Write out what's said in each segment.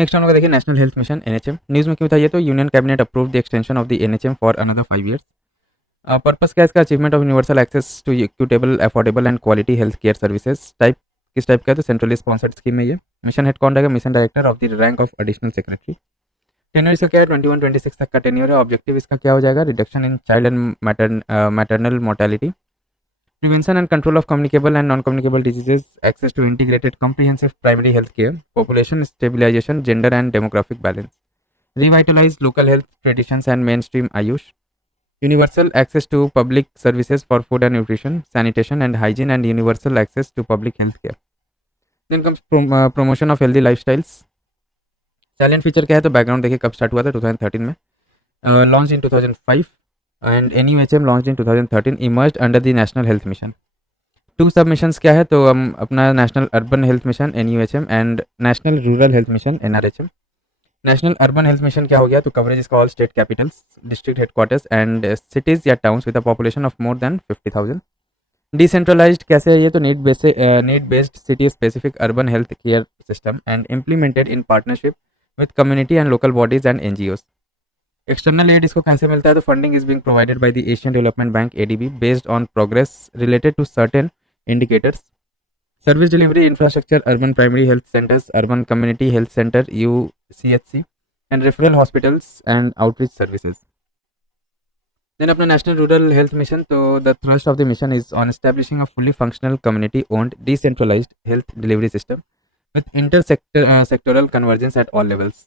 Next हम लोग देखिए national health mission NHM. News में क्यों था ये, तो union cabinet approve the extension of the NHM for another 5 years। Purpose क्या है इसका, achievement of universal access to equitable affordable and quality health care services. Type किस टाइप का है, तो सेंट्रली स्पॉन्सर्ड स्कीम है ये। मिशन हेड कौन रहेगा, mission director of the rank of additional secretary. Tenure इसका क्या है, 21-26 तक का टेन्योर है। ऑब्जेक्टिव इसका क्या हो जाएगा, reduction in child and maternal mortality, prevention and control of communicable and non-communicable diseases, access to integrated comprehensive primary health care, population stabilization, gender and demographic balance, revitalize local health traditions and mainstream Ayush, universal access to public services for food and nutrition, sanitation and hygiene, and universal access to public health care. Then comes promotion of healthy lifestyles. Silent feature क्या है, तो background देखिए कब start हुआ था, 2013 में, launch in 2005 and NUHM launch in 2013, emerged under the national health mission. Two sub missions क्या है, तो हम अपना national urban health mission NUHM and national rural health mission NRHM। National urban health mission क्या हो गया, तो कवरेज इसका all state capitals, district headquarters and cities या towns with a population of more than 50,000। Decentralised कैसे है ये, तो need based city specific urban health care system and implemented in partnership with community and local bodies and NGOs। External aid इसको कैसे मिलता है, तो funding is being provided by the Asian Development Bank ADB based on progress related to certain indicators. Service delivery infrastructure, urban primary health centers, urban community health center UCHC, and referral hospitals and outreach services. Then अपना national rural health mission, तो the thrust of the mission is on establishing a fully functional community owned decentralized health delivery system with sectoral convergence at all levels.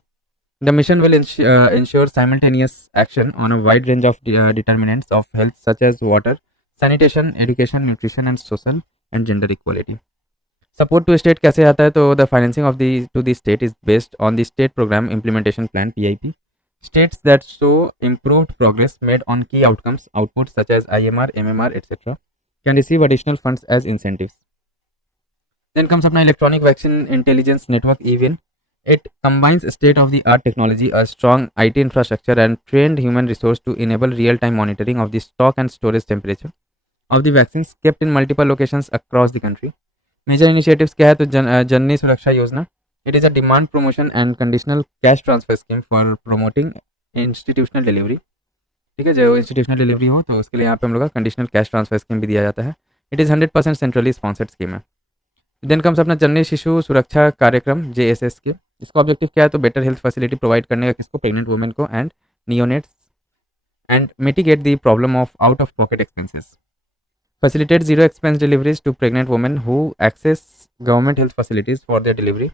The mission will ensure simultaneous action on a wide range of determinants of health such as water, sanitation, education, nutrition, and social and gender equality. Support to state कैसे आता है, तो the financing of the to the state is based on the state program implementation plan PIP. States that show improved progress made on key outputs such as IMR, MMR, etc. can receive additional funds as incentives. Then comes अपना electronic vaccine intelligence network EVIN. It combines state-of-the-art technology, a strong IT infrastructure, and trained human resource to enable real-time monitoring of the stock and storage temperature of the vaccines kept in multiple locations across the country. Major initiatives क्या है, तो Janani Suraksha Yojana. It is a demand promotion and conditional cash transfer scheme for promoting institutional delivery. ठीक है, जो institutional delivery हो तो उसके लिए यहाँ पे हम लोग का कंडीशनल कैश ट्रांसफर स्कीम भी दिया जाता है। It is 100% centrally sponsored scheme है। देन कम्स अपना जननी शिशु सुरक्षा कार्यक्रम JSS के। इसका ऑब्जेक्टिव क्या है, तो बेटर हेल्थ फैसिलिटी प्रोवाइड करने का किसको, प्रेग्नेंट वुमेन को and neonates, and mitigate the problem of out of pocket expenses. Facilitate zero expense deliveries to pregnant women who access government health facilities for their delivery.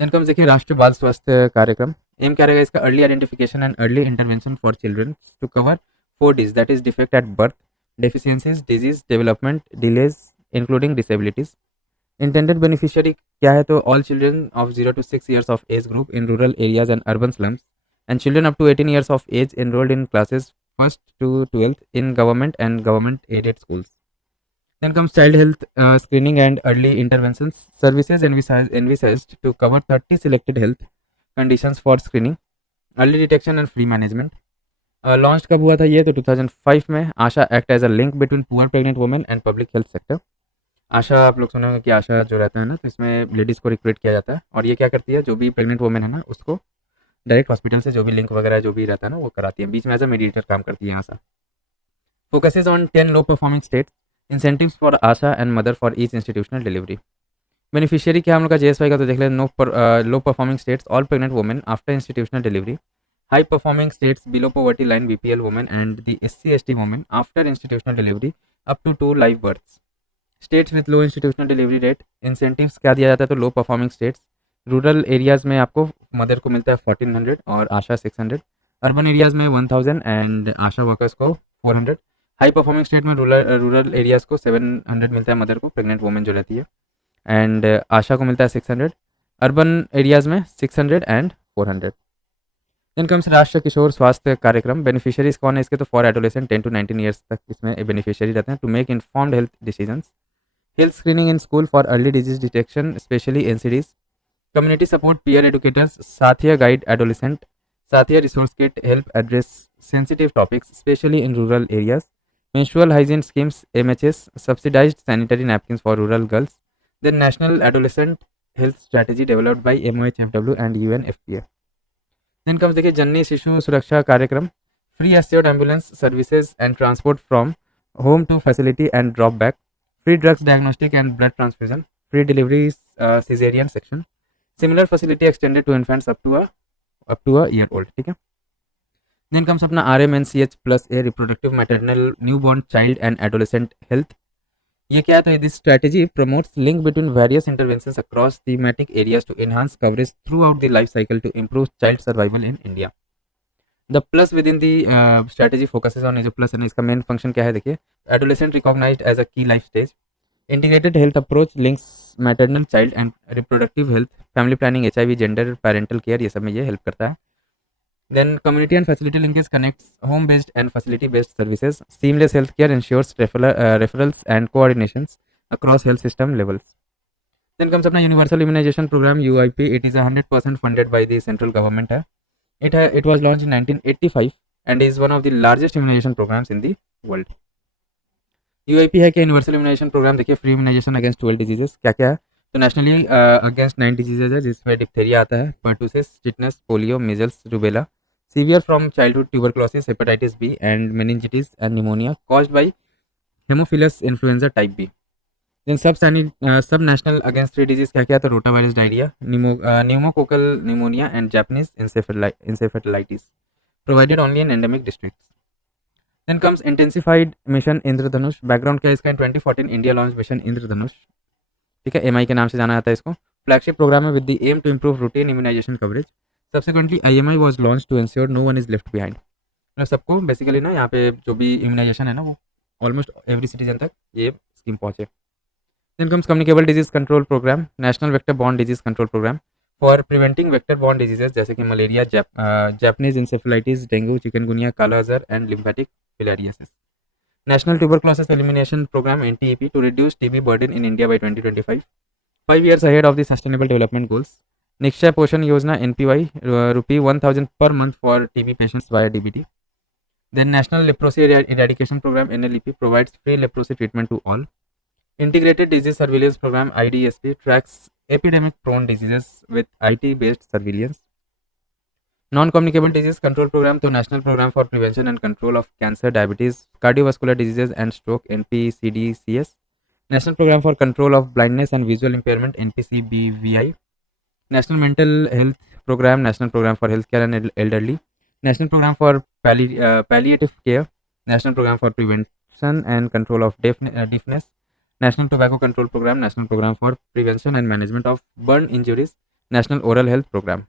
Then comes देखिए राष्ट्रीय बाल स्वास्थ्य कार्यक्रम। M क्या रहेगा इसका, early identification and early intervention for children to cover 4Ds, that is defect at birth, deficiencies, disease development delays including disabilities. Intended beneficiary क्या है, तो all children of 0 to 6 years of age group in rural areas and urban slums, and children up to 18 years of age enrolled in classes 1st to 12th in government and government aided schools. Then comes child health screening and early interventions services envisaged to cover 30 selected health conditions for screening, early detection and free management. Launched कब हुआ था ये, तो 2005 में। ASHA act as a link between poor pregnant women and public health sector. ASHA आप लोग सुने होंगे कि आशा जो रहता है ना, तो इसमें लेडीज़ को रिक्रूट किया जाता है और ये क्या करती है, जो भी प्रेग्नेंट वुमेन है ना उसको डायरेक्ट हॉस्पिटल से जो भी लिंक वगैरह जो भी रहता है ना वो कराती है, बीच में एज अ मीडिएटर काम करती है ASHA. Focuses on 10 low performing states, incentives for ASHA and mother for each institutional delivery. Beneficiary क्या हम लोग का JSY का, तो देख लें low performing states all pregnant women after institutional delivery, high performing states below poverty line BPL women and the SC/ST women after institutional delivery up to 2 live births. States with low institutional delivery rate, incentives क्या दिया जाता है, तो लो performing states rural areas में आपको mother को मिलता है 1400 और आशा 600, अर्बन एरियाज़ में 1000 एंड आशा वर्कर्स को 400, हाई परफॉर्मिंग स्टेट में रूरल एरियाज़ को 700 मिलता है मदर को, प्रेग्नेंट वुमेन जो रहती है, एंड आशा को मिलता है 600, अर्बन एरियाज़ में 600 एंड 400। देन कम्स राष्ट्रीय किशोर स्वास्थ्य कार्यक्रम। बेनिफिशियरीज कौन है इसके, तो फॉर एडोलेसेंट 10 to 19 ईयर्स तक इसमें बेनिफिशियरी रहते हैं, to make informed health decisions, health screening in school for early disease detection specially NCDs, community support peer educators, Saathiya guide adolescent, Saathiya resource kit help address sensitive topics specially in rural areas, menstrual hygiene schemes MHS, subsidized sanitary napkins for rural girls, then national adolescent health strategy developed by MOHFW and UNFPA. Then comes देखिए जननी शिशु सुरक्षा कार्यक्रम, free assured ambulance services and transport from home to facility and drop back, free drugs diagnostic and blood transfusion, free deliveries cesarean section, similar facility extended to infants up to a year old. ठीक है. Then comes अपना RMNCH plus A reproductive maternal newborn child and adolescent health. ये क्या था? This strategy promotes link between various interventions across thematic areas to enhance coverage throughout the life cycle to improve child survival in India. The plus within the strategy focuses on, जो plus है इसका main function क्या है देखिए, adolescent recognised as a की life stage, integrated health approach links maternal child and reproductive health, family planning, HIV, gender, parental care, ये सब में ये हेल्प करता है. Then community and facility linkage connects home-based and facility-based services. Seamless healthcare ensures referrals and coordinations across health system levels. Then comes अपना universal immunization program UIP. It is 100% funded by the central government. It was launched in 1985 and is one of the largest immunization programs in the world. UIP है कि universal immunization program देखिए, free immunization against 12 diseases. क्या क्या है? तो nationally against 9 diseases है, जिसमें diphtheria आता है, pertussis, tetanus, polio, measles, rubella. Severe from childhood tuberculosis, hepatitis B, and meningitis and pneumonia caused by Haemophilus influenza type B. Then sub-national against 3 disease क्या क्या था? rotavirus diarrhea, pneumococcal pneumonia and Japanese encephalitis, provided only in endemic districts. Then comes intensified mission Indradhanush. Background क्या है इसका? In 2014 India launched mission Indradhanush. ठीक है, MI के नाम से जाना जाता है इसको. फ्लैगशिप प्रोग्राम है with the aim to improve routine immunisation coverage. Subsequently IMI was launch to ensure no one is left behind. मतलब सबको बेसिकली ना यहाँ पे जो भी इम्यूनाइजेशन है ना, वो ऑलमोस्ट एवरी सिटीजन तक ये स्कीम पहुँचे. Then comes communicable disease control programme, national vector borne disease control programme for preventing vector borne diseases जैसे कि malaria, Japanese encephalitis, dengue, chikungunya, kala azar and lymphatic filariasis. National Tuberculosis Elimination Program NTEP to reduce TB burden in India by 2025, 5 years ahead of the Sustainable Development Goals. Nikshay Poshan Yojana NPY, rupee 1000 per month for TB patients via DBT. Then National Leprosy Eradication Program NLEP provides free leprosy treatment to all. Integrated Disease Surveillance Program IDSP tracks epidemic prone diseases with IT based surveillance. Non-communicable disease control program to National Program for Prevention and Control of Cancer, Diabetes, Cardiovascular Diseases and Stroke NPCDCS. National Program for Control of Blindness and Visual Impairment NPCBVI. National Mental Health Program, National Program for Healthcare and Elderly. National Program for Palliative Care. National Program for Prevention and Control of Deafness. National Tobacco Control Program, National Program for Prevention and Management of Burn Injuries, National Oral Health Program.